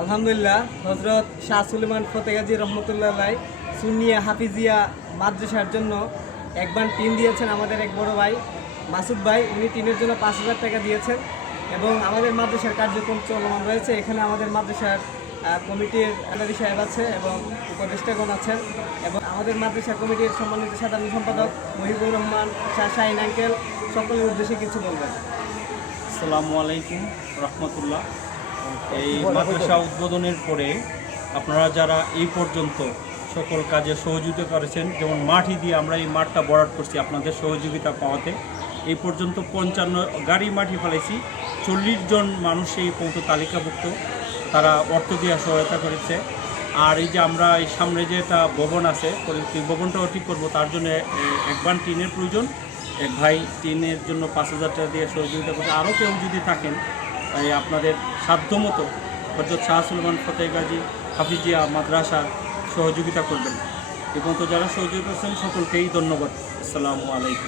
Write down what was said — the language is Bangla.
আলহামদুলিল্লাহ, হজরত শাহ সুলেমান ফতেগাজী রহমতুল্লাহ সুন্নিয়া হাফিজিয়া মাদ্রাসার জন্য একবার টিন দিয়েছেন আমাদের এক বড় ভাই মাসুদ ভাই। উনি টিনের জন্য 5,000 টাকা দিয়েছেন এবং আমাদের মাদ্রাসার কার্যক্রম চলমান রয়েছে। এখানে আমাদের মাদ্রাসার কমিটির আলাদী সাহেব আছে এবং উপদেষ্টাগণ আছেন এবং আমাদের মাদ্রাসা কমিটির সম্মানিত সাধারণ সম্পাদক মহিবুর রহমান শাহ শাহিন আঙ্কেল সকলের উদ্দেশ্যে কিছু বলবেন। আসসালামু আলাইকুম রহমতুল্লাহ। এই মাদ্রাসা উদ্বোধনের পরে আপনারা যারা এই পর্যন্ত সকল কাজে সহযোগিতা করেছেন, যেমন মাটি দিয়ে আমরা এই মাঠটা বরাট করছি আপনাদের সহযোগিতা পাওয়াতে, এই পর্যন্ত 55 গাড়ি মাটি ফেলেছি। 40 জন মানুষ এই পর্যন্ত তালিকাভুক্ত, তারা অর্থ দিয়ে সহায়তা করেছে। আর এই যে আমরা এই সামনে যে একটা ভবন আছে, এই ভবনটাও ঠিক করবো, তার জন্য একবার টিনের প্রয়োজন। এক ভাই টিনের জন্য 5,000 টাকা দিয়ে সহযোগিতা করছে। আরও কেউ যদি থাকেন তাই আপনাদের সাধ্যমতো হযরত শাহ সুলেমান ফতেগাজী হাফিজিয়া মাদ্রাসা সহযোগিতা করবেন। এবং তো যারা সহযোগিতা করছেন সকলকেই ধন্যবাদ। আসসালামু আলাইকুম।